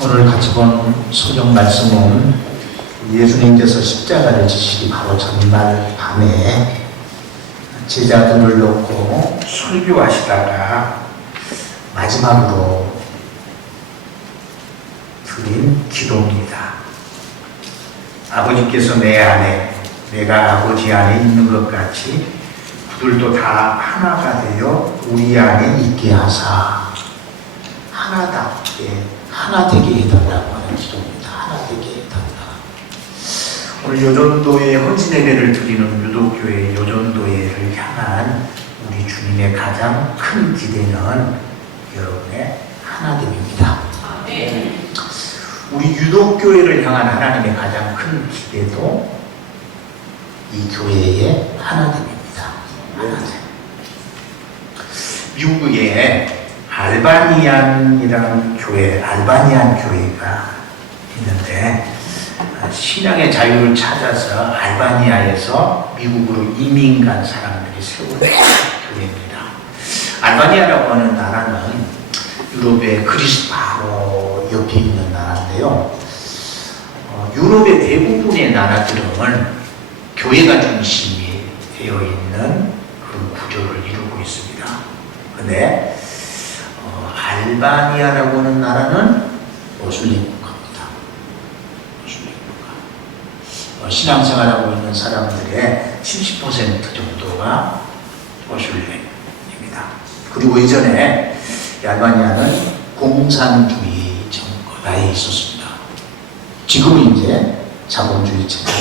오늘 같이 본 성경 말씀은 예수님께서 십자가를 지시기 바로 전날 밤에 제자들을 놓고 설교하시다가 마지막으로 드린 기도입니다. 아버지께서 내 안에, 내가 아버지 안에 있는 것 같이 그들도 다 하나가 되어 우리 안에 있게 하사 하나답게 하나 되게 해달라고 하는 기도입니다. 하나 되게 해달라. 오늘 요전도의 헌신 예배를 드리는 유독교회 요전도회를 향한 우리 주님의 가장 큰 기대는 여러분의 하나됨입니다. 우리 유독교회를 향한 하나님의 가장 큰 기대도 이 교회의 하나됨입니다. 하나됨. 미국에 알바니안이라는 교회, 알바니안 교회가 있는데 신앙의 자유를 찾아서 알바니아에서 미국으로 이민 간 사람들이 세운 교회입니다. 알바니아라고 하는 나라는 유럽의 그리스 바로 옆에 있는 나라인데요. 유럽의 대부분의 나라들은 교회가 중심이 되어 있는 그런 구조를 이루고 있습니다. 그런데 알바니아라고 하는 나라는 모슬림 국가입니다. 모슬림 국가. 신앙생활하고 있는 사람들의 70% 정도가 모슬림입니다. 그리고 예전에 알바니아는 공산주의 정권에 있었습니다. 지금은 이제 자본주의 체제로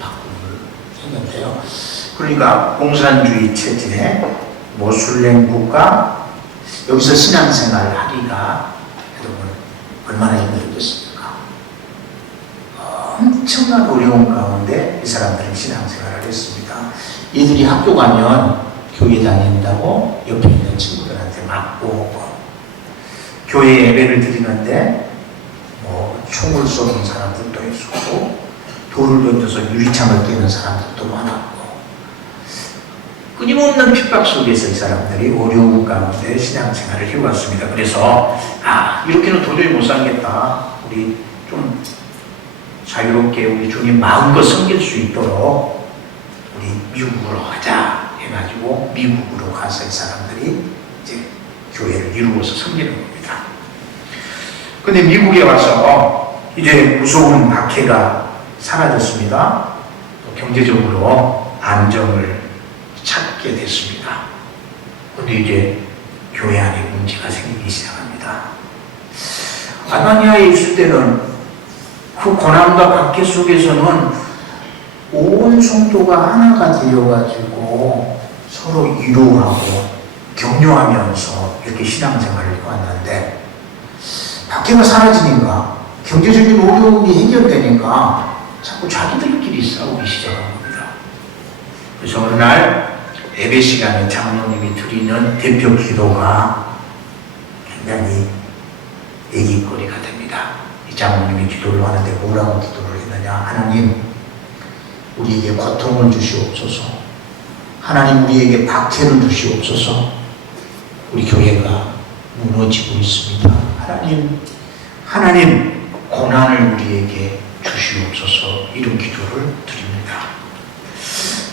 바꾸었는데요. 그러니까 공산주의 체제, 모슬림 국가, 여기서 신앙생활을 하기가 여러분 얼마나 힘들겠습니까? 엄청난 어려운 가운데 이 사람들은 신앙생활을 했습니다. 얘들이 학교 가면 교회 다닌다고 옆에 있는 친구들한테 맞고 오고, 교회 예배를 드리는데 총을 쏘는 사람들도 있었고 돌을 던져서 유리창을 깨는 사람들도 많았고, 끊임없는 핍박 속에서 이 사람들이 어려운 가운데 신앙생활을 해왔습니다. 그래서 이렇게는 도저히 못 살겠다. 우리 좀 자유롭게 우리 주님 마음껏 섬길 수 있도록 우리 미국으로 가자 해가지고 미국으로 가서 이 사람들이 이제 교회를 이루어서 섬기는 겁니다. 근데 미국에 와서 이제 무서운 박해가 사라졌습니다. 또 경제적으로 안정을 찾게 됐습니다. 근데 이제 교회 안에 문제가 생기기 시작합니다. 알바니아에 있을 때는 그 고난과 박해 속에서는 온 성도가 하나가 되어가지고 서로 위로하고 격려하면서 이렇게 신앙생활을 해왔는데, 박해가 사라지니까 경제적인 어려움이 해결되니까 자꾸 자기들끼리 싸우기 시작한 겁니다. 그래서 어느 날 예배 시간에 장로님이 드리는 대표 기도가 굉장히 얘기거리가 됩니다. 이 장로님이 기도를 하는데 뭐라고 기도를 했느냐. 하나님, 우리에게 고통을 주시옵소서. 하나님, 우리에게 박해를 주시옵소서. 우리 교회가 무너지고 있습니다. 하나님, 고난을 우리에게 주시옵소서. 이런 기도를 드립니다.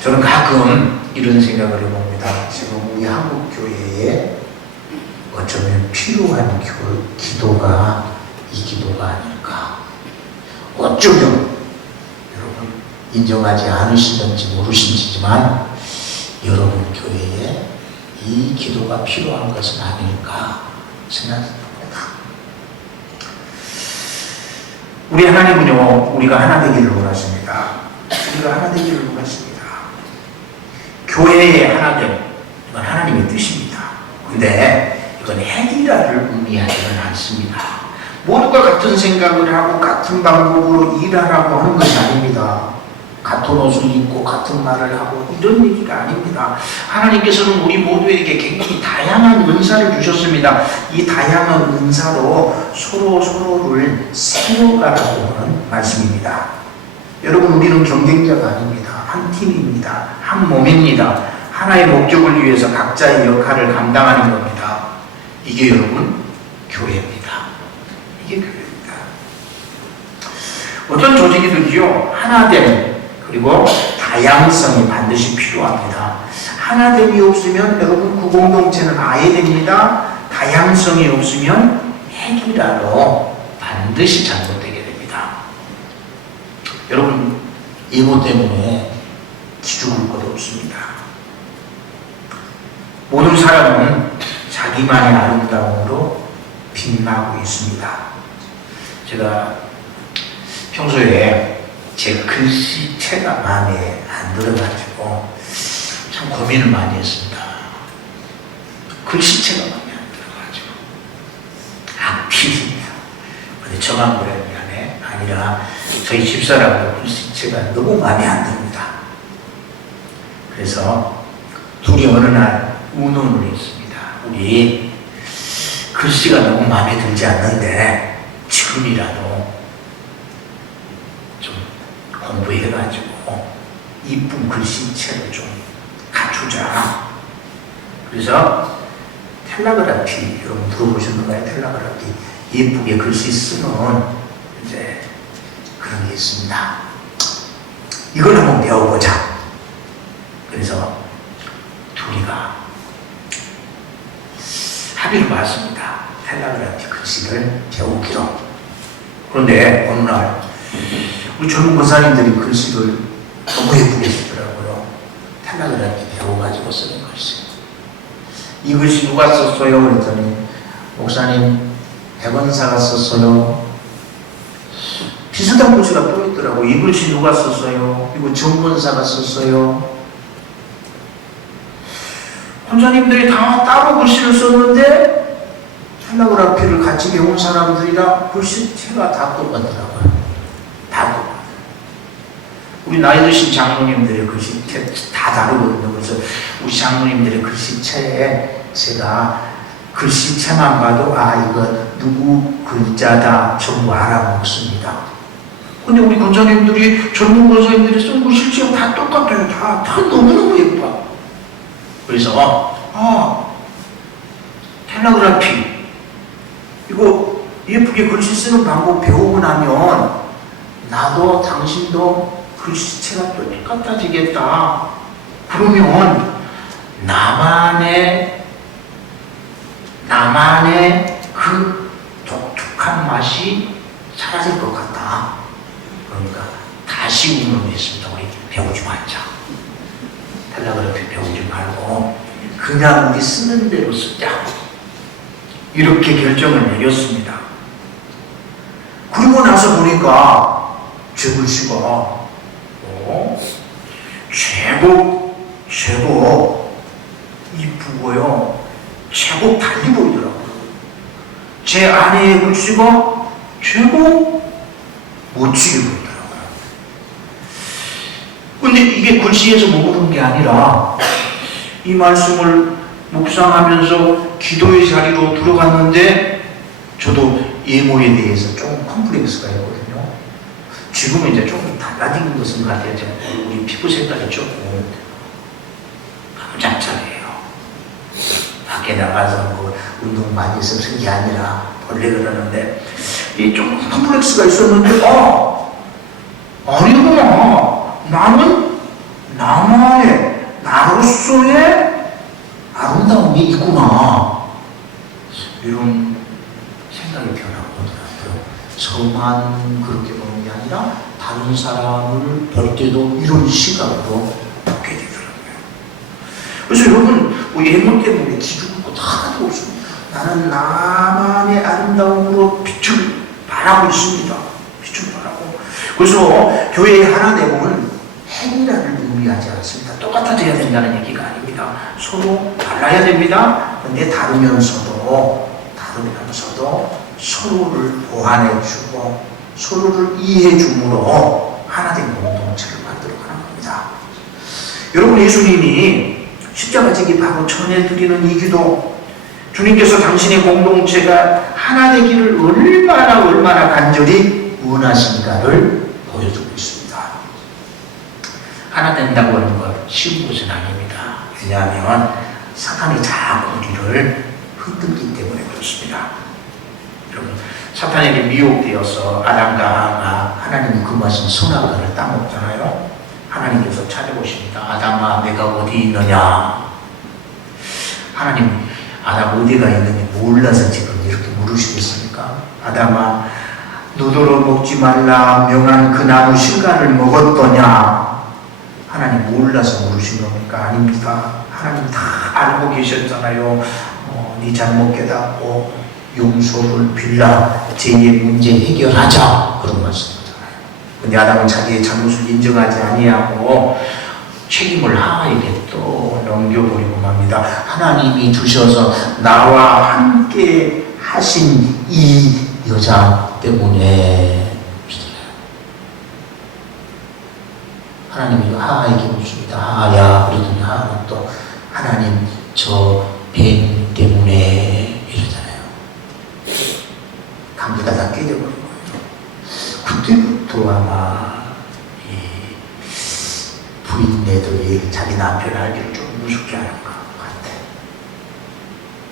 저는 가끔 이런 생각을 해봅니다. 지금 우리 한국 교회에 어쩌면 필요한 기도가 이 기도가 아닐까. 어쩌면 여러분 인정하지 않으시는지 모르시지만 여러분 교회에 이 기도가 필요한 것은 아닐까 생각합니다. 우리 하나님은요, 우리가 하나 되기를 원하십니다. 우리가 하나 되기를 원하십니다. 교회의 하나됨, 이건 하나님의 뜻입니다. 근데 이건 해리라를 의미하지는 않습니다. 모두가 같은 생각을 하고 같은 방법으로 일하라고 하는 것이 아닙니다. 같은 옷을 입고 같은 말을 하고 이런 얘기가 아닙니다. 하나님께서는 우리 모두에게 굉장히 다양한 은사를 주셨습니다. 이 다양한 은사로 서로를 세워가라고 하는 말씀입니다. 여러분, 우리는 경쟁자가 아닙니다. 한 팀입니다. 한 몸입니다. 하나의 목적을 위해서 각자의 역할을 감당하는 겁니다. 이게 여러분 교회입니다. 이게 교회입니다. 어떤 조직이든지요, 하나됨, 그리고 다양성이 반드시 필요합니다. 하나됨이 없으면 여러분 그 공동체는 아예 됩니다. 다양성이 없으면 핵이라도 반드시 잘못되게 됩니다. 여러분, 이것 때문에 기죽을 것 없습니다. 모든 사람은 자기만의 아름다움으로 빛나고 있습니다. 제가 평소에 제 글씨체가 마음에 안 들어가지고 참 고민을 많이 했습니다. 글씨체가 마음에 안 들어가지고 악필입니다. 근데 저만 그래 미안해. 아니라 저희 집사람도 글씨체가 너무 마음에 안 듭니다. 그래서 둘이 어느 날 의논을 했습니다. 우리 글씨가 너무 마음에 들지 않는데 지금이라도 좀 공부해가지고 이쁜 글씨체를 좀 갖추자. 그래서 텔레그라피, 여러분 들어보셨는가요? 텔레그라피, 예쁘게 글씨 쓰는 이제 그런 게 있습니다. 이걸 한번 배워보자. 그래서 둘이가 합의를 봤습니다. 텔레그라피 글씨를 배우기로. 그런데 어느 날 우리 젊은 권사님들이 글씨를 너무 예쁘게 쓰더라고요. 텔레그라피 배워가지고 쓰는 글씨. 이 글씨 누가 썼어요? 그랬더니 목사님 백원사가 썼어요. 비슷한 글씨가 또 있더라고. 이 글씨 누가 썼어요? 이거 정권사가 썼어요. 권사님들이 다 따로 글씨를 썼는데 텔레그라피를 같이 배운 사람들이랑 글씨체가 다 똑같더라고요. 다 똑같아요. 우리 나이 드신 장로님들의 글씨체 다 다르거든요. 그래서 우리 장로님들의 글씨체에 제가 글씨체만 봐도 이거 누구 글자다 전부 알아먹습니다. 근데 우리 권사님들이, 젊은 권사님들이 쓴 글씨체가 다 똑같아요. 다 너무너무 예뻐. 그래서 텔레그라피 이거 예쁘게 글씨 쓰는 방법 배우고 나면 나도 당신도 글씨체가 또 똑같아지겠다. 그러면 나만의 그 독특한 맛이 사라질 것 같다. 그러니까 다시 의논했습니다. 우리 배우지 말자. 텔레그라피 배우지 말고 그냥 우리 쓰는 대로 쓰자. 이렇게 결정을 내렸습니다. 그리고 나서 보니까 제 글씨가 제법 이쁘고요. 제법 달리 보이더라고요. 제 아내의 글씨가 제법 멋지게 보이더라고요. 근데 이게 글씨에서 머무는 게 아니라 이 말씀을 묵상하면서 기도의 자리로 들어갔는데 저도 예모에 대해서 조금 컴플렉스가 있거든요. 지금은 이제 조금 달라진 것은 같아요. 우리 피부 색깔이 조금 깜짝짝이에요. 밖에 나가서 뭐 운동 많이 해서 그런 게 아니라 원래 그러는데 이 조금 컴플렉스가 있었는데 아니구나. 나는 나만의 나로서의 아름다움이 있구나. 이런 생각이 변하더라고요. 저만 그렇게 보는 게 아니라 다른 사람을 볼 때도 이런 시각으로 보게 되더라고요. 그래서 여러분, 예물 때문에 기죽을 것 하나도 없습니다. 나는 나만의 아름다움으로 빛을 발하고 있습니다. 빛을 발하고. 그래서 교회의 하나 되고는 행위라는 의미하지 않습니다. 똑같아져야 된다는 얘기가 아닙니다. 서로 달라야 됩니다. 근데 다르면서도 서로를 보완해주고 서로를 이해해줌으로 하나된 공동체를 만들어가는 겁니다. 여러분, 예수님이 십자가 지기 바로 전에 드리는 이 기도, 주님께서 당신의 공동체가 하나 되기를 얼마나 간절히 원하신가를 보여주고 있습니다. 하나 된다고 하는 건 쉬운 것은 아닙니다. 왜냐하면 사탄이 자꾸 우리를 흔들기 때문에 그렇습니다. 여러분, 사탄에게 미혹되어서 아담과 하와가 하나님이 금하신 선악과를 따먹잖아요. 하나님께서 찾아보십니다. 아담아, 내가 어디 있느냐? 하나님, 아담 어디가 있는지 몰라서 지금 이렇게 물으시겠습니까? 아담아, 너더러 먹지 말라 명한 그 나무 실과를 먹었더냐? 하나님 몰라서 물으신 겁니까? 아닙니다. 하나님 다 알고 계셨잖아요. 네 잘못 깨닫고 용서를 빌라, 제2의 문제 해결하자, 그런 말씀이잖아요. 근데 아담은 자기의 잘못을 인정하지 아니하고 책임을 하와에게 또 넘겨버리고 맙니다. 하나님이 주셔서 나와 함께 하신 이 여자 때문에 하나님이 하와에게 묻습니다. 하와야, 그러더니 하와는 또 하나님 저 뱀 때문에 이러잖아요. 감기가 다 깨져버린 거예요. 그때부터 아마 이 부인네들이 자기 남편 알기를 좀 무섭게 하는 것 같아요.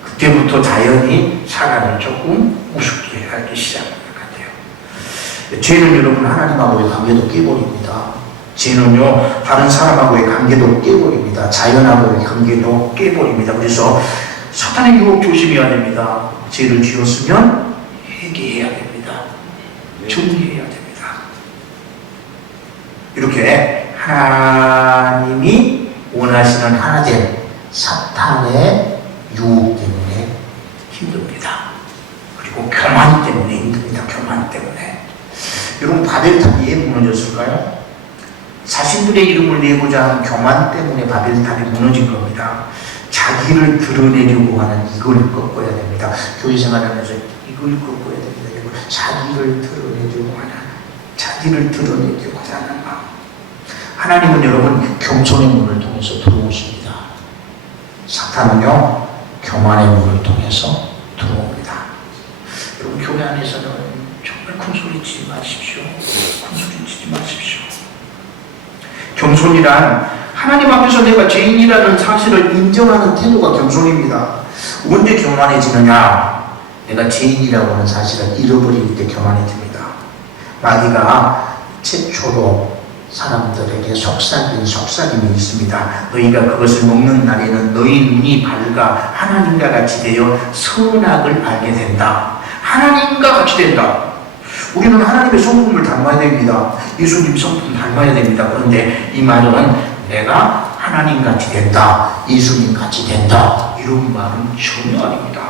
그때부터 자연히 사람을 조금 우습게 하기 시작한 것 같아요. 죄는 여러분 하나님하고의 관계도 깨버립니다. 죄는요 다른 사람하고의 관계도 깨버립니다. 자연하고의 관계도 깨버립니다. 그래서 사탄의 유혹 조심해야 됩니다. 죄를 지었으면 회개해야 됩니다. 정리해야 됩니다. 이렇게 하나님이 원하시는 하나됨, 사탄의 유혹 때문에 힘듭니다. 그리고 교만 때문에 힘듭니다. 교만 때문에. 여러분, 바벨탑이 왜 무너졌을까요? 자신들의 이름을 내고자 하는 교만 때문에 바벨탑이 무너진 겁니다. 자기를 드러내려고 하는 이걸 꺾어야 됩니다. 교회 생활하면서 이걸 꺾어야 됩니다. 자기를 드러내려고 하는, 자기를 드러내려고 하는 마음. 하나님은 여러분 겸손의 문을 통해서 들어오십니다. 사탄은요 교만의 문을 통해서 들어옵니다. 여러분, 교회 안에서는 정말 큰 소리 치지 마십시오. 큰 소리 치지 마십시오. 겸손이란 하나님 앞에서 내가 죄인이라는 사실을 인정하는 태도가 겸손입니다. 언제 교만해지느냐? 내가 죄인이라고 하는 사실을 잃어버릴 때 교만해집니다. 마귀가 최초로 사람들에게 속삭임이 있습니다. 너희가 그것을 먹는 날에는 너희 눈이 밝아 하나님과 같이 되어 선악을 알게 된다. 하나님과 같이 된다. 우리는 하나님의 성품을 닮아야 됩니다. 예수님 성품 닮아야 됩니다. 그런데 이 말은 내가 하나님같이 된다, 예수님같이 된다, 이런 말은 전혀 아닙니다.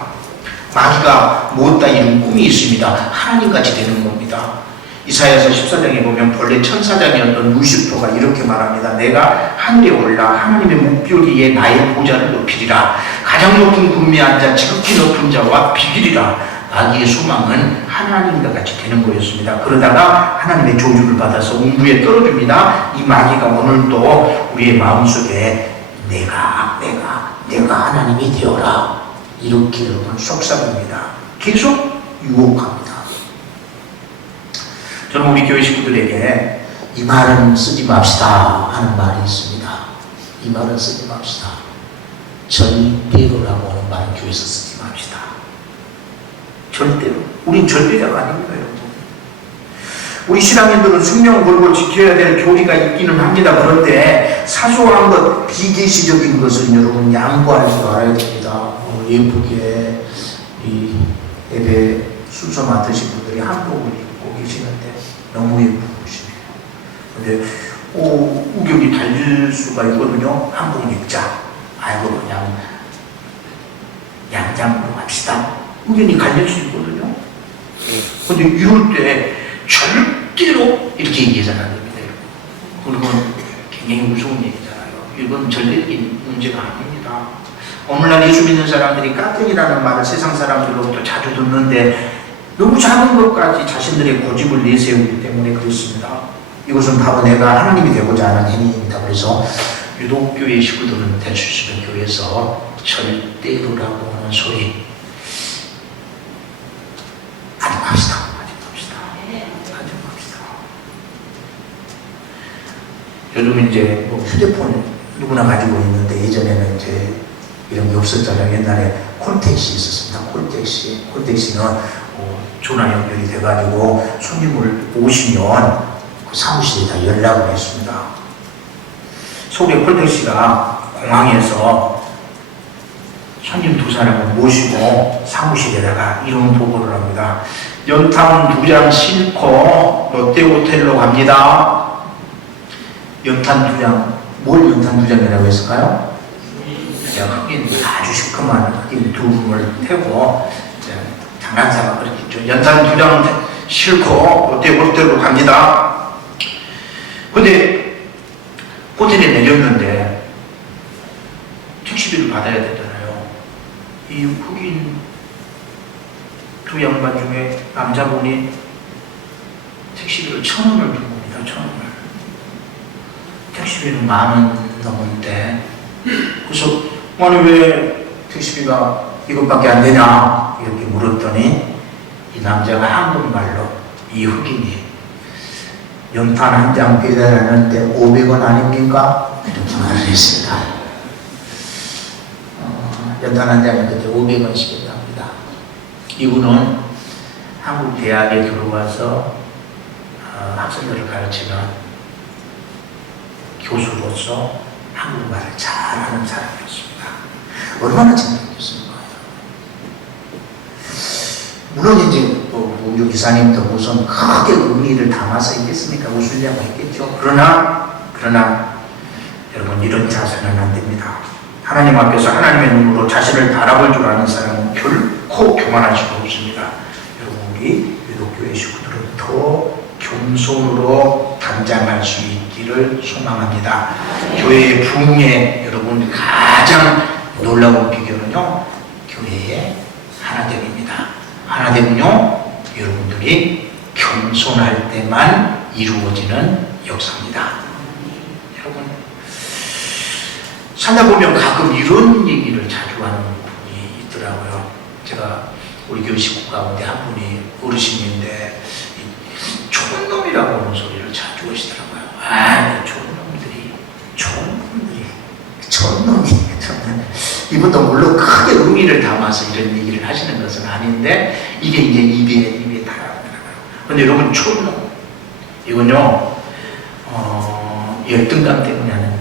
마귀가 무엇다 이룬 꿈이 있습니다. 하나님같이 되는 겁니다. 이사야서 14장에 보면 본래 천사장이었던 루시퍼가 이렇게 말합니다. 내가 하늘에 올라 하나님의 목별 위에 나의 보좌를 높이리라. 가장 높은 군미에 앉아 지극히 높은 자와 비기리라. 마귀의 소망은 하나님과 같이 되는 거였습니다. 그러다가 하나님의 저주를 받아서 음부에 떨어집니다. 이 마귀가 오늘도 우리의 마음속에 내가 하나님이 되어라, 이렇게 여러분 속삭입니다. 계속 유혹합니다. 저는 우리 교회 식구들에게 이 말은 쓰지 맙시다 하는 말이 있습니다. 이 말은 쓰지 맙시다. 절대로라고 하는 말은 교회에서 쓰지 맙시다. 절대로. 우린 절대자가 아닙니다, 여러분. 우리 신앙인들은 생명을 걸고 지켜야 될 교리가 있기는 합니다. 그런데 사소한 것, 비계시적인 것은 여러분 양보할 줄 알아야 됩니다. 예쁘게 이 예배 순서 맡으신 분들이 한복을 입고 계시는데 너무 예쁘시네요. 근데 우격이 달릴 수가 있거든요. 한복을 입자. 아이고, 그냥 양장으로 합시다. 의견이 갈릴 수 있거든요. 근데 이럴 때 절대로 이렇게 얘기해서는 안 됩니다. 그건 굉장히 무서운 얘기잖아요. 이건 절대적인 문제가 아닙니다. 오늘날 예수 믿는 사람들이 깍쟁이라는 말을 세상 사람들로부터 자주 듣는데 너무 작은 것까지 자신들의 고집을 내세우기 때문에 그렇습니다. 이것은 바로 내가 하나님이 되고자 하는 행위입니다. 그래서 유독 교회 식구들은 될 수 있으면 교회에서 절대로라고 하는 소리 하지 맙시다. 요즘 이제 뭐 휴대폰 누구나 가지고 있는데 예전에는 이제 이런 게 없었잖아요. 옛날에 콜택시 있었습니다. 콜택시는 전화 연결이 돼가지고 손님을 오시면 그 사무실에다 연락을 했습니다. 서울의 콜택시가 공항에서 손님 2사람을 모시고 사무실에다가 이런 보고를 합니다. 연탄 2장 싣고 롯데호텔로 갑니다. 연탄 2장, 뭘 연탄 2장이라고 했을까요? 흑인 아주 시커먼 흑인 2분을 태고 장난사가 그랬겠죠. 연탄 2장 싣고 롯데호텔로 갑니다. 근데 호텔에 내렸는데 택시비를 받아야 되잖아요. 이 흑인 2양반 중에 남자분이 택시비를 1,000원을 준 겁니다. 1,000원을. 택시비는 10,000원 넘었는데, 그래서 아니 왜 택시비가 이것밖에 안 되냐 이렇게 물었더니 이 남자가 한국말로 이 흑인이 연탄 한 장 배달하는데 500원 아닙니까? 이렇게 말을 했습니다. 연탄 한 장에 그때 500원씩이라고 합니다. 이분은 한국 대학에 들어와서 학생들을 가르치는 교수로서 한국말을 잘하는 사람이었습니다. 얼마나 재미있겠습니까? 물론 이제 우리 기사님도 무슨 크게 의미를 담아서 있겠습니까? 웃으려고 했겠죠. 그러나 여러분 이런 자세는 안 됩니다. 하나님 앞에서 하나님의 눈으로 자신을 바라볼 줄 아는 사람은 결코 교만할 수가 없습니다. 여러분 우리 유독교회 식구들은 더 겸손으로 단장할 수 있기를 소망합니다. 교회의 부흥에 여러분 가장 놀라운 비결은요, 교회의 하나됨입니다. 하나됨은요, 여러분들이 겸손할 때만 이루어지는 역사입니다. 여러분 살다 보면 가끔 이런 얘기를 자주 하는 분이 있더라고요. 제가 우리 교회 식구 가운데 한 분이 어르신인데 촌놈이라고 하는 소리를 자주 하시더라고요. 촌놈이 이분도 물론 크게 의미를 담아서 이런 얘기를 하시는 것은 아닌데 이게 이제 입에 달아오더라고요. 근데 여러분 촌놈 이건요 열등감 때문에 하는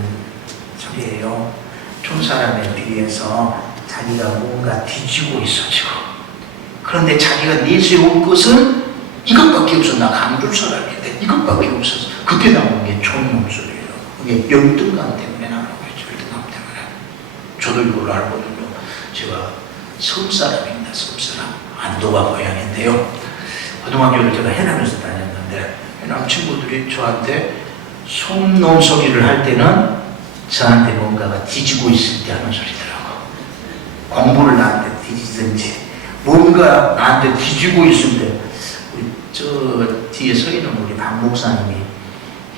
소리예요. 촌사람에 비해서 자기가 뭔가 뒤지고 있어 지금. 그런데 자기가 내세울 것은 이것밖에 없어. 나 강줄 사람인데 이것밖에 없어서 그때 나오는 게 촌놈 소리예요. 이게 열등감 때문에 나오는 거죠. 열등감 때문에. 저도 이걸 알거든요. 제가 섬사람입니다. 섬사람. 안도가 고향인데요. 고등학교를 제가 해남에서 다녔는데 해남 친구들이 저한테 촌놈 소리를 할 때는 저한테 뭔가가 뒤지고 있을 때 하는 소리더라고. 공부를 나한테 뒤지든지 뭔가 나한테 뒤지고 있을 때 저 뒤에 서 있는 우리 박 목사님이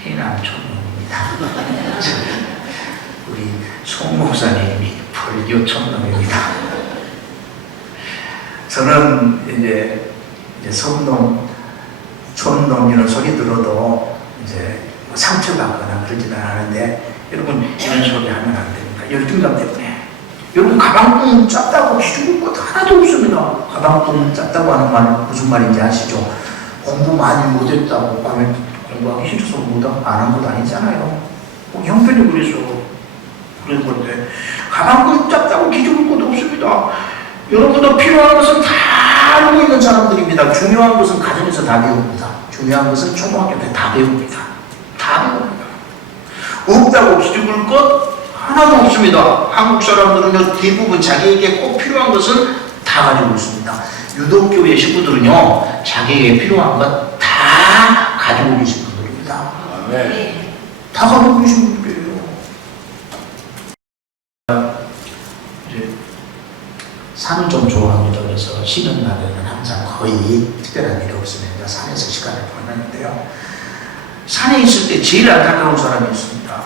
해남 촌놈입니다. 우리 송 목사님이 불교 촌놈입니다. 저는 이제 섬놈, 촌놈 이런 소리 들어도 이제 상처받거나 그러지는 않은데 여러분 이런 소리 하면 안 됩니다. 열등감 때문에. 여러분 가방끈 짰다고 기죽을 것 하나도 없습니다. 가방끈 짰다고 하는 말 무슨 말인지 아시죠? 공부 많이 못했다고 밤에 공부하기 싫어서 안 한 것도 아니잖아요. 형편이 그래서 그런 건데 가방끈 짰다고 기죽을 것도 없습니다. 여러분도 필요한 것은 다 알고 있는 사람들입니다. 중요한 것은 가정에서 다 배웁니다. 중요한 것은 초등학교 때 다 배웁니다. 다 배웁니다. 없다고 기죽을 것 하나도 없습니다. 한국 사람들은요 대부분 자기에게 꼭 필요한 것은 다 가지고 있습니다. 유독교회 식구들은요 자기에게 필요한 것 다 가지고 계신 분들입니다. 네. 다 가지고 계신 분들이에요. 이제 산을 좀 좋아합니다. 그래서 쉬는 날에는 항상 거의 특별한 일이 없으면 산에서 시간을 보내는데요. 산에 있을 때 제일 안타까운 사람이 있습니다.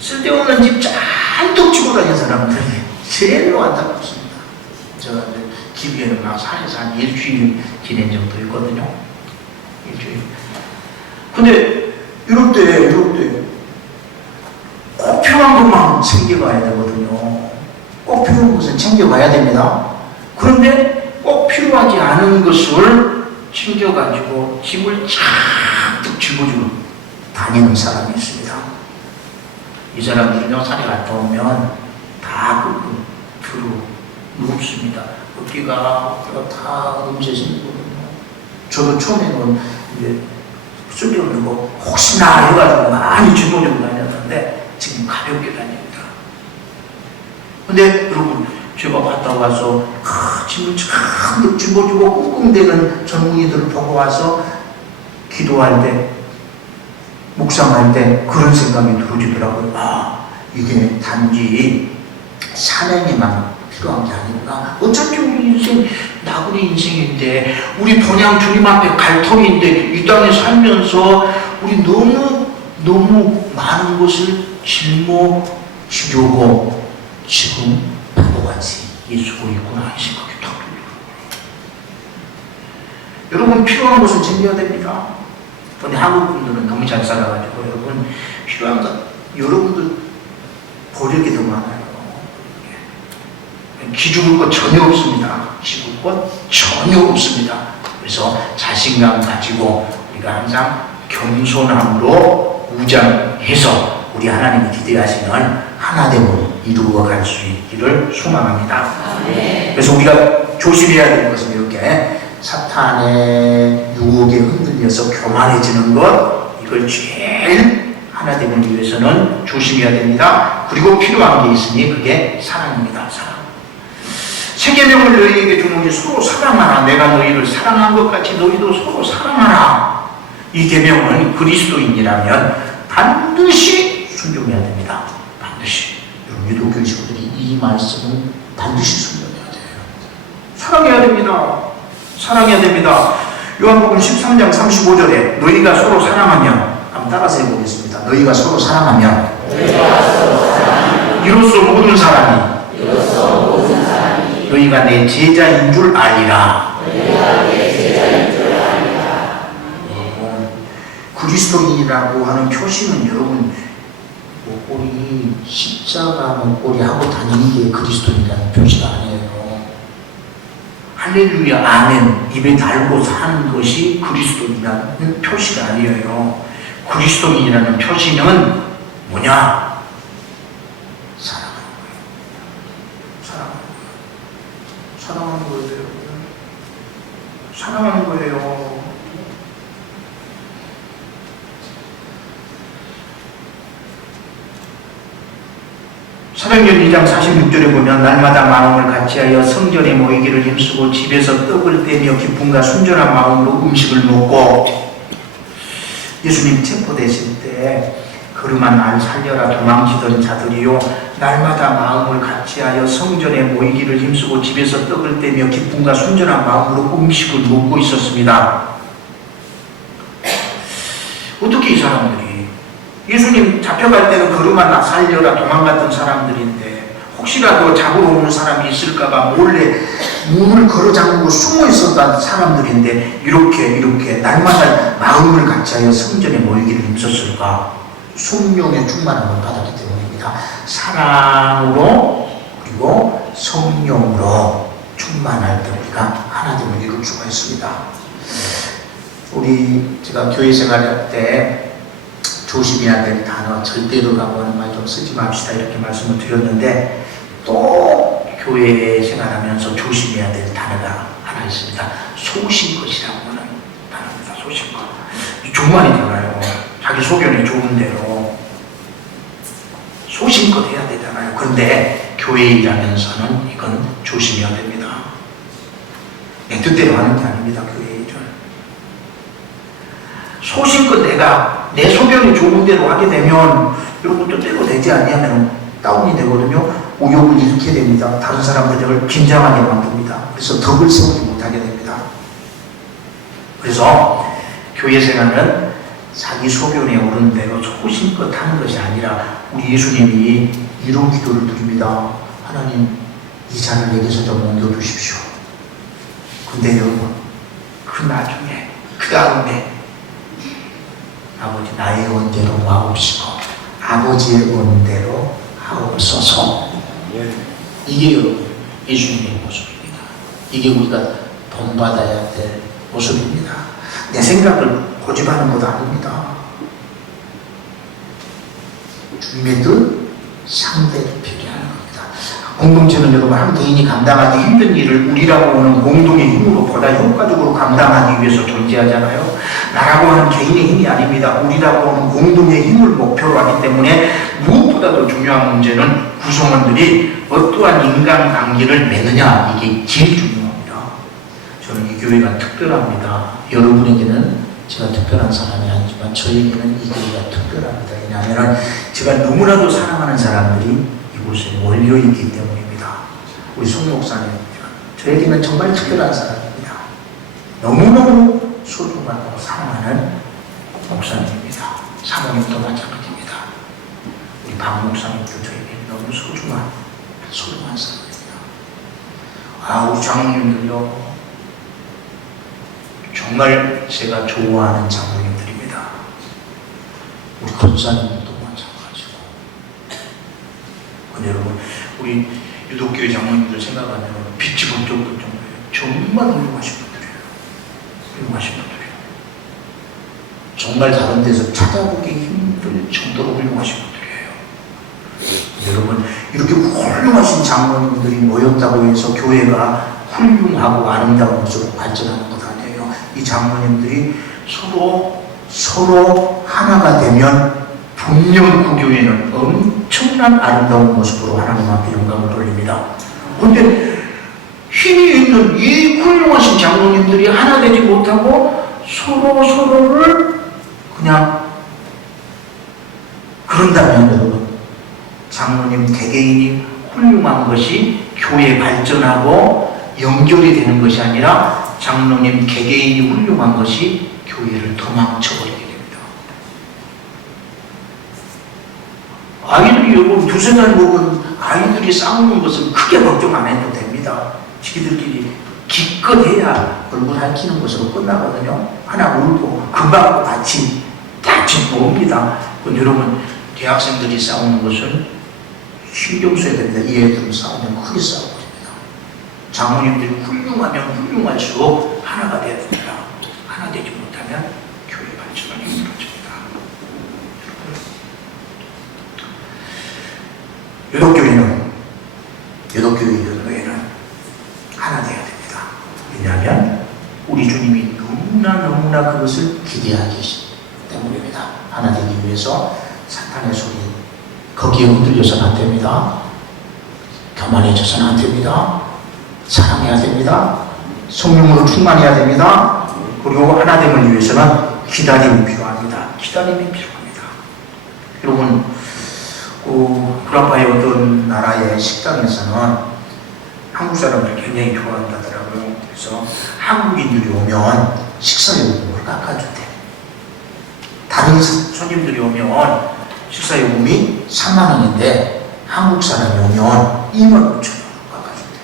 쓸데없는 집 잔뜩 치고 다니는 사람들이 제일로 안타깝습니다. 제가 이제 기비에는 막 산에서 한 일주일 지낸 적도 있거든요. 일주일. 근데 이럴 때 꼭 필요한 것만 챙겨가야 되거든요. 꼭 필요한 것은 챙겨가야 됩니다. 그런데 꼭 필요하지 않은 것을 챙겨가지고 짐을 잔뜩 짊어지고 다니는 사람이 있습니다. 이 사람들은요, 산에 갔다 오면 다 뒤로 눕습니다. 어깨가 다 움직이거든요. 저도 처음에는 이제 쓸데없는 거 혹시나 해가지고 많이 짊어지고 다녔는데 지금 가볍게 다닙니다. 근데 여러분, 제가 갔다 와서 짐을 잔뜩 짊어지고 끙끙대는 젊은이들을 보고 와서 기도할 때, 묵상할 때 그런 생각이 들어지더라고요. 이게 단지 산행에만 필요한 게 아니구나. 어차피 우리 인생 나그네 인생인데, 우리 본향 주님 앞에 갈 터인데, 이 땅에 살면서 우리 너무 많은 것을 짊어지려고 지금 바보같이 예수고 있구나 이 생각이 딱 들더라고요. 여러분, 필요한 것을 챙겨야 됩니다. 근데 한국 분들은 너무 잘 살아가지고 여러분, 필요한 것 여러분들 버릴 게 더 많아요. 기죽을 것 전혀 없습니다. 기죽을 것 전혀 없습니다. 그래서 자신감 가지고 우리가 항상 겸손함으로 무장해서 우리 하나님이 기대하시는 하나됨을 이루어갈 수 있기를 소망합니다. 그래서 우리가 조심해야 되는 것은 이렇게 사탄의 유혹에 흔들려서 교만해지는 것, 이걸 제일 하나됨을 위해서는 조심해야 됩니다. 그리고 필요한 게 있으니 그게 사랑입니다. 사랑. 새 계명을 너희에게 주노니 서로 사랑하라. 내가 너희를 사랑한 것 같이 너희도 서로 사랑하라. 이 계명은 그리스도인이라면 반드시 순종해야 됩니다. 반드시. 여러분, 유도교회 식구들이 이 말씀은 반드시 순종해야 돼요. 사랑해야 됩니다. 사랑해야 됩니다. 요한복음 13장 35절에 너희가 서로 사랑하면, 한번 따라서 해보겠습니다. 너희가 서로 사랑하면 이로써 모든 사람이 너희가 내 제자인 줄 알리라. 그리스도인이라고 하는 표시는 여러분, 목걸이, 십자가 목걸이 하고 다니는 게 그리스도인이라는 표시가 아니에요. 할렐루야, 아멘, 입에 달고 사는 것이 그리스도인이라는 표시가 아니에요. 그리스도인이라는 표시는 뭐냐? 사랑하는 거예요. 사랑하는 거예요. 사랑하는 거예요. 사도행전 2장 46절에 보면 날마다 마음을 같이하여 성전에 모이기를 힘쓰고 집에서 떡을 떼며 기쁨과 순전한 마음으로 음식을 먹고, 예수님 체포되실 때 그르만 날 살려라 도망치던 자들이요, 날마다 마음을 같이하여 성전에 모이기를 힘쓰고 집에서 떡을 떼며 기쁨과 순전한 마음으로 음식을 먹고 있었습니다. 어떻게 이 사람들이, 예수님 잡혀갈 때는 그르만 나 살려라 도망갔던 사람들인데, 혹시라도 잡으러 오는 사람이 있을까봐 몰래 문을 걸어 잠그고 숨어 있었던 사람들인데, 이렇게 날마다 마음을 같이하여 성전에 모이기를 힘썼을까? 성령의 충만함을 받았기 때문입니다. 사랑으로 그리고 성령으로 충만할 때 우리가 하나됨을 이룰 수가 있습니다. 제가 교회 생활할 때 조심해야 될 단어, 절대로라고 하는 말 좀 쓰지 맙시다 이렇게 말씀을 드렸는데, 또 교회 생활하면서 조심해야 될 단어가 하나 있습니다. 소신것이라고 하는 단어입니다. 소신것. 중만이잖아요. 자기 소견이 좋은 대로 소신껏 해야 되잖아요. 그런데 교회에 일하면서는 이건 조심해야 됩니다. 내 뜻대로 하는 게 아닙니다. 교회 일은 소신껏 내가 내 소견이 좋은 대로 하게 되면, 여러분 뜻대로 되지 아니하면 다운이 되거든요. 우욕을 일으키게 됩니다. 다른 사람들을 긴장하게 만듭니다. 그래서 덕을 세우지 못하게 됩니다. 그래서 교회 생활은 자기 소견에 오른 대로 소신껏 하는 것이 아니라, 우리 예수님이 이런 기도를 드립니다. 하나님, 이 잔을 내게서 좀 옮겨주십시오. 근데 여러분, 그 나중에, 그 다음에 아버지, 나의 원대로 마옵시고 아버지의 원대로 하옵소서. 이게 여러분 예수님의 모습입니다. 이게 우리가 본받아야 될 모습입니다. 내 생각을 고집하는 것 아닙니다. 주님의 뜻, 상대를 표기하는 겁니다. 공동체는 여러분 한 개인이 감당하기 힘든 일을 우리라고 하는 공동의 힘으로 보다 효과적으로 감당하기 위해서 존재하잖아요. 나라고 하는 개인의 힘이 아닙니다. 우리라고 하는 공동의 힘을 목표로 하기 때문에 무엇보다도 중요한 문제는 구성원들이 어떠한 인간관계를 맺느냐, 이게 제일 중요합니다. 저는 이 교회가 특별합니다. 여러분에게는 제가 특별한 사람이 아니지만 저에게는 이 교회가 특별합니다. 왜냐하면 제가 너무나도 사랑하는 사람들이 이곳에 몰려있기 때문입니다. 우리 송 목사님, 저에게는 정말 특별한 사람입니다. 너무너무 소중하고 사랑하는 목사님입니다. 사모님도 마찬가지입니다. 우리 박 목사님도 저에게 너무 소중한 사람입니다. 우리 장로님들요, 정말 제가 좋아하는 장로님들입니다. 우리 권사님도 마찬가지고. 근데 여러분, 우리 유독교회 장로님들 생각하면 빛이 번쩍 들 정도예요. 정말 훌륭하신 분들이에요. 훌륭하신 분들이에요. 정말 다른 데서 찾아보기 힘들 정도로 훌륭하신 분들이에요. 여러분, 이렇게 훌륭하신 장로님들이 모였다고 해서 교회가 훌륭하고 아름다운 모습으로 발전하는 것 아니에요. 이 장로님들이 서로 하나가 되면 분명 그 교회는 엄청난 아름다운 모습으로 하나님 앞에 영광을 돌립니다. 그런데 힘이 있는 이 훌륭하신 장로님들이 하나 되지 못하고 서로를 그냥 그런다면 여러분, 장로님 개개인이 훌륭한 것이 교회 발전하고 연결이 되는 것이 아니라 장로님 개개인이 훌륭한 것이 교회를 도망쳐버리게 됩니다. 아이들이 여러분 두세 살 먹은 아이들이 싸우는 것은 크게 걱정 안 해도 됩니다. 지들끼리 기껏해야 얼굴 핥히는 것으로 끝나거든요. 하나 울고 금방 다치 봅니다. 여러분, 대학생들이 싸우는 것은 신경 써야 됩니다. 이 애들은 싸우면 크게 싸우거든요. 장모님들이 훌륭하면 훌륭할수록 하나가 돼야 됩니다. 하나 되지 못하면 교회 발전은 힘들어집니다. 유독교회는 하나 돼야 됩니다. 왜냐하면 우리 주님이 너무나 그것을 기대하기 때문입니다. 하나 되기 위해서 사탄의 소리 거기에 흔들려서는 안 됩니다. 교만해져서는 안 됩니다. 사랑해야 됩니다. 성령으로 충만해야 됩니다. 그리고 하나됨을 위해서는 기다림이 필요합니다. 여러분, 구라파의 어떤 나라의 식당에서는 한국 사람들 굉장히 좋아한다더라고요. 그래서 한국인들이 오면 식사요금을 깎아준대. 다른 손님들이 오면 식사요금이 3만 원인데 한국 사람이 오면 2만 5천 원 깎아준대.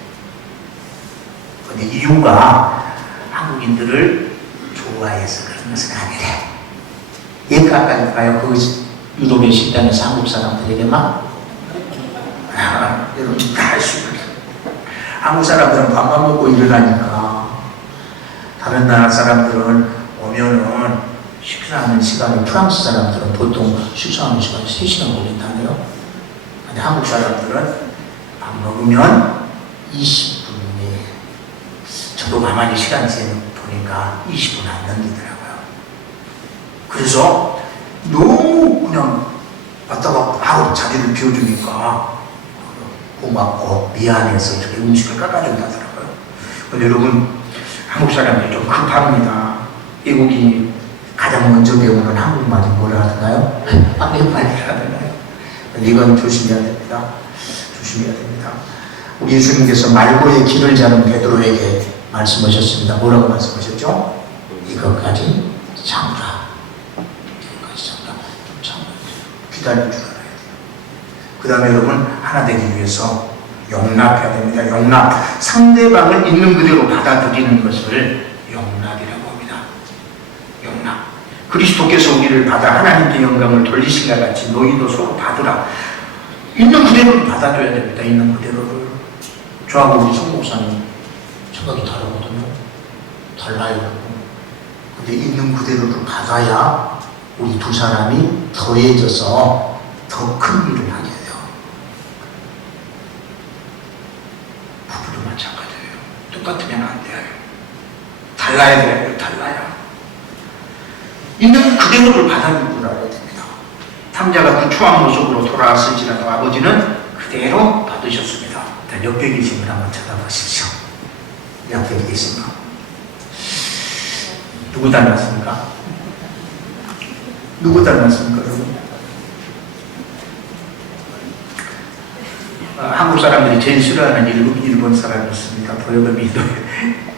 근데 이유가 한국인들을 좋아해서 그런 것은 아니래. 왜 깎아줄까요? 그 유럽의 식당에서 한국 사람들에게만? 여러분 다 아시고, 한국 사람들은 밥만 먹고 일어나니까 다른 나라 사람들은 오면은 식사하는 시간이, 프랑스 사람들은 보통 식사하는 시간이 3시간 걸린다네요. 근데 한국 사람들은 밥 먹으면 20분이, 저도 가만히 시간 보니까 20분 안 넘기더라고요. 그래서 너무 그냥 왔다가 바로 자리를 비워주니까 고맙고 미안해서 이렇게 음식을 깎아준다더라고요. 근데 여러분, 한국 사람들이 좀 급합니다. 외국인이 가장 먼저 배우는 한국말이 뭐라 하던가요? 한국말이라 하던가요? 이건 조심해야 됩니다. 우리 예수님께서 말고의 길을 자는 베드로에게 말씀하셨습니다. 뭐라고 말씀하셨죠? 이것까지 참으라. 기다릴 줄 알아야 돼요. 그 다음에 여러분, 하나 되기 위해서 용납해야 됩니다. 용납. 상대방을 있는 그대로 받아들이는 것을 용납이라고 합니다. 용납. 그리스도께서 우리를 받아 하나님께 영광을 돌리신 것 같이 너희도 서로 받으라. 있는 그대로를 받아줘야 됩니다. 있는 그대로를. 저하고 우리 송 목사님 생각이 다르거든요. 달라요. 근데 있는 그대로를 받아야 우리 두 사람이 더해져서 더 큰 일을 하게 돼요. 부부도 마찬가지예요. 똑같으면 안 돼요. 달라야 돼요. 달라야. 있는 그대로를 받아들일 줄 알아야 됩니다. 탐자가 그 추한 모습으로 돌아왔을지라도 아버지는 그대로 받으셨습니다. 옆에 계신 분 한번 쳐다보십시오. 옆에 계신 분. 누구 닮았습니까? 누구 닮았습니까, 여러분? 한국 사람들이 제일 싫어하는 일본 사람이 있습니다. 도요토미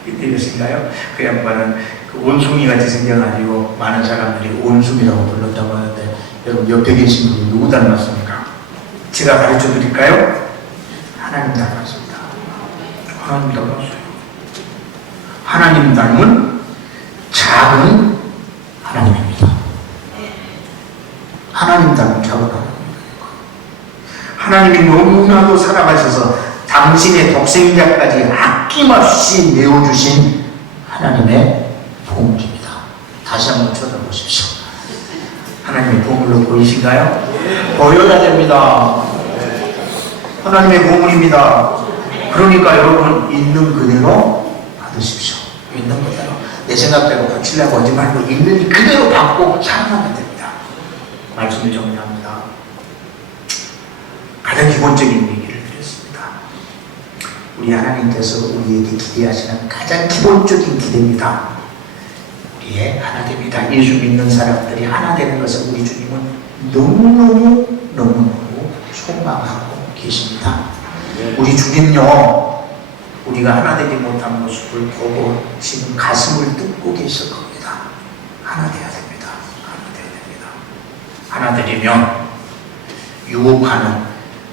이것인가요? 그 양반은 그 온숭이 같이 생겨가지고 많은 사람들이 온숭이라고 불렀다고 하는데, 여러분 옆에 계신 분이 누구 닮았습니까? 제가 가르쳐 드릴까요? 하나님 닮았습니다. 하나님 닮았어요. 하나님 닮은 작은 하나님입니다. 하나님 닮은 작은 하나님입니다. 하나님이 너무나도 사랑하셔서 당신의 독생자까지 아낌없이 내어주신 하나님의 보물입니다. 다시 한번 쳐다보십시오. 하나님의 보물로 보이신가요? 보여야 됩니다. 하나님의 보물입니다. 그러니까 여러분 있는 그대로 받으십시오. 있는 그대로. 내 생각대로 고치려고 하지 말고 있는 그대로 받고 사랑하면 됩니다. 말씀을 정리합니다. 가장 기본적인 얘기를 드렸습니다. 우리 하나님께서 우리에게 기대하시는 가장 기본적인 기대입니다. 우리의 하나 됩니다. 예수 믿는 사람들이 하나 되는 것을 우리 주님은 너무너무 소망하고 계십니다. 우리 주님요, 우리가 하나 되지 못한 모습을 보고 지금 가슴을 뜯고 계실 겁니다. 하나 돼야 됩니다. 하나 돼야 됩니다. 하나 되려면 유혹하는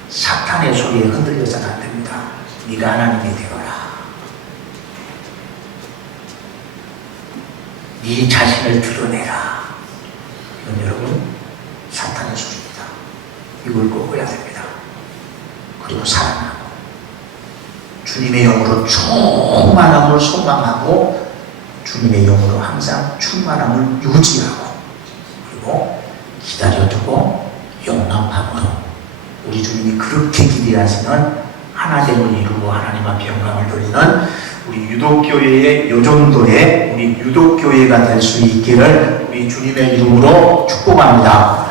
사탄의 소리에 흔들려서는 안 됩니다. 네가 하나님이 되어라. 네 자신을 드러내라. 이건 여러분 사탄의 소리입니다. 이걸 꺾어야 됩니다. 그리고 사랑하고 주님의 영으로 충만함을 소망하고 주님의 영으로 항상 충만함을 유지하고 그리고 기다려주고 용납함으로 우리 주님이 그렇게 기대하시는 하나됨을 이루고 하나님 앞에 영광을 돌리는 우리 유독교회의 요 정도의 우리 유독교회가 될 수 있기를 우리 주님의 이름으로 축복합니다.